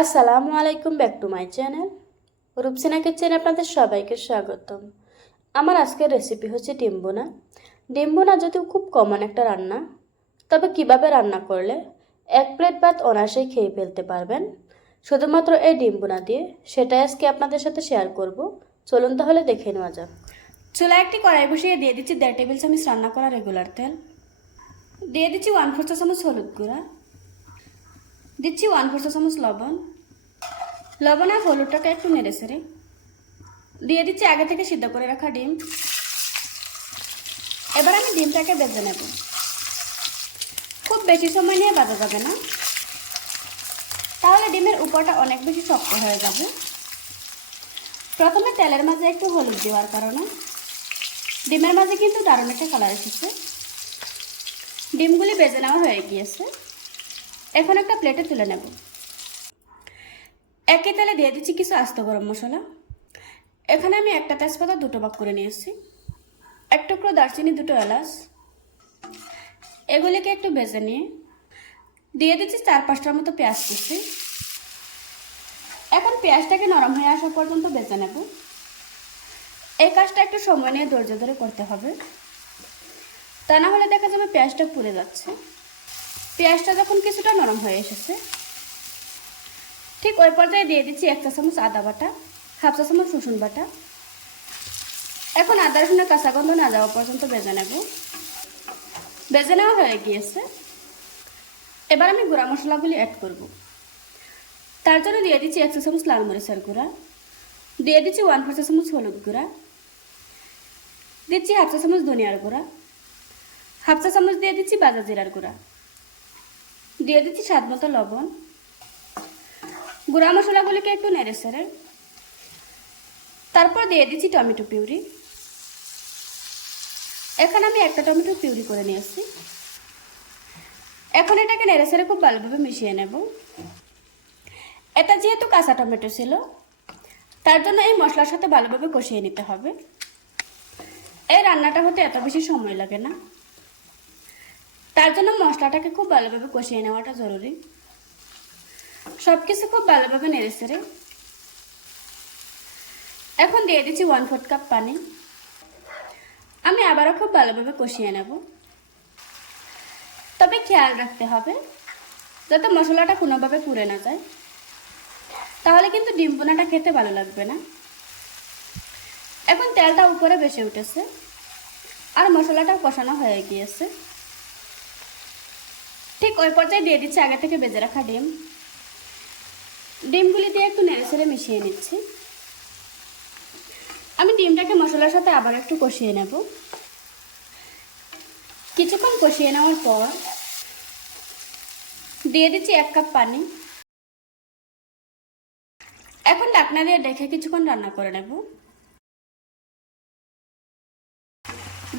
আসসালামু আলাইকুম, back to my channel. Rupsina কিচেনে আপনাদের সবাইকে স্বাগতম। আমার আজকের রেসিপি হচ্ছে ডিম্বুনা। ডিম্বুনা যদিও খুব কমন একটা রান্না, তবে কীভাবে রান্না করলে এক প্লেট ভাত অনায়াসেই খেয়ে ফেলতে পারবেন, শুধুমাত্র এই ডিম্বুনা দিয়ে, সেটাই আজকে আপনাদের সাথে শেয়ার করব। চলুন তাহলে দেখে নেওয়া যাক। চুলা একটি কড়াই বসিয়ে দিয়ে দিচ্ছি দেড় টেবিল চামচ রান্না করা রেগুলার তেল। দিয়ে দিচ্ছি ওয়ান ফোর চামচ হলুদ গুঁড়া। দিচ্ছি ওয়ান ফোর চা চামচ লবণ। লবণ আর হলুদটাকে একটু নেড়ে সেড়ে দিয়ে দিচ্ছি আগে থেকে সিদ্ধ করে রাখা ডিম। এবার আমি ডিমটাকে বেজে নেব। খুব বেশি সময় নিয়ে বাজা যাবে না। তাহলে ডিমের উপরটা অনেক বেশি শক্ত হয়ে যাবে। প্রথমে তেলের মাঝে একটু হলুদ দেওয়ার কারণে। ডিমের মাঝে কিন্তু দারুণ একটা কালার এসেছে। ডিমগুলি বেজে নেওয়া হয়ে গিয়েছে। এখন একটা প্লেটে তুলে নেব। একই তেলে দিয়ে দিচ্ছি কিছু আস্ত গরম মশলা। এখানে আমি একটা তেজপাতা দুটো ভাগ করে নিয়েছি। এক টুকরো দারচিনি, দুটো এলাচ। এগুলিকে একটু ভেজে নিয়ে দিয়ে দিচ্ছি চার পাঁচটার মতো পেঁয়াজ কুচি। এখন পেঁয়াজটাকে নরম হয়ে আসা পর্যন্ত ভেজে নেব। এই কাজটা একটু সময় নিয়ে ধৈর্য ধরে করতে হবে। তা না হলে দেখা যাবে পেঁয়াজটা পুড়ে যাচ্ছে। পেঁয়াজটা যখন কিছুটা নরম হয়ে এসেছে, ঠিক ওই পর্যায়ে দিয়ে দিচ্ছি এক চা চামচ আদা বাটা, হাফ চা চামচ রসুন বাটা। এখন আদা রসুনের কাঁচা গন্ধ না যাওয়া পর্যন্ত বেজে নেব। বেজে নেওয়া হয়ে গিয়েছে। এবার আমি গুঁড়া মশলাগুলি অ্যাড করব। তার জন্য দিয়ে দিচ্ছি এক চা চামচ লাল মরিচের গুঁড়া, দিয়ে দিচ্ছি ওয়ান ফোর চামচ হলুদ গুঁড়া, দিচ্ছি হাফ চা চামচ ধনিয়ার গুঁড়া, হাফ চা চামচ দিয়ে দিচ্ছি বাজা জিরার গুঁড়া। দিয়ে দিচ্ছি স্বাদ মতো লবণ। গুঁড়া মশলাগুলিকে একটু নেড়ে সেড়ে তারপর দিয়ে দিচ্ছি টমেটো পিউরি। এখানে আমি একটা টমেটো পিউরি করে নিয়েছি। এখন এটাকে নেড়ে সেড়ে খুব ভালোভাবে মিশিয়ে নেব। এটা যেহেতু কাঁচা টমেটো ছিল, তার জন্য এই মশলার সাথে ভালোভাবে কষিয়ে নিতে হবে। এই রান্নাটা হতে এত বেশি সময় লাগে না। তার জন্য মশলাটাকে খুব ভালোভাবে কষিয়ে নেওয়াটা জরুরি। সব কিছু খুব ভালোভাবে নেড়ে সেড়ে এখন দিয়ে দিচ্ছি ওয়ান ফোর্থ কাপ পানি। আমি আবারও খুব ভালোভাবে কষিয়ে নেব। তবে খেয়াল রাখতে হবে, যাতে মশলাটা কোনোভাবে পুড়ে না যায়। তাহলে কিন্তু ডিম পোনাটা খেতে ভালো লাগবে না। এখন তেলটা উপরে বেশি উঠেছে, আর মশলাটাও কষানো হয়ে গিয়েছে। ঠিক ওই পর্যায়ে দিয়ে দিচ্ছি, আগে থেকে বেজে রাখা ডিম। ডিমগুলি দিয়ে একটু নেড়ে ছেড়ে মিশিয়ে নিচ্ছি। আমি ডিমটাকে মশলার সাথে আবার একটু কষিয়ে নেব। কিছুক্ষণ কষিয়ে নেওয়ার পর দিয়ে দিচ্ছি এক কাপ পানি। এখন ডাকনা দিয়ে দেখে কিছুক্ষণ রান্না করে নেব।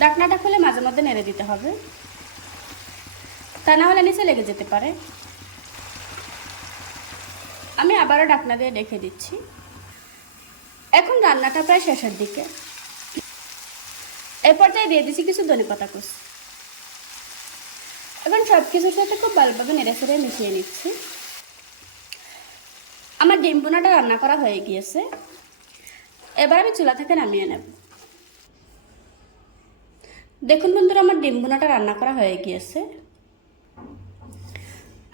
ডাকনাটা খুলে মাঝে মধ্যে নেড়ে দিতে হবে। তা না হলে নিচে লেগে যেতে পারে। আমি আবারও ডাকনা দিয়ে রেখে দিচ্ছি। এখন রান্নাটা প্রায় শেষের দিকে। এ পর্যায়ে দিয়ে দিচ্ছি কিছু ধনে পাতা কুচ। এখন সব কিছুর সাথে খুব ভালোভাবে নেড়ে ফেড়ে মিশিয়ে নিচ্ছি। আমার ডিম বোনাটা রান্না করা হয়ে গিয়েছে। এবার আমি চুলা থেকে নামিয়ে নেব। দেখুন বন্ধুরা, আমার ডিম বোনাটা রান্না করা হয়ে গিয়েছে।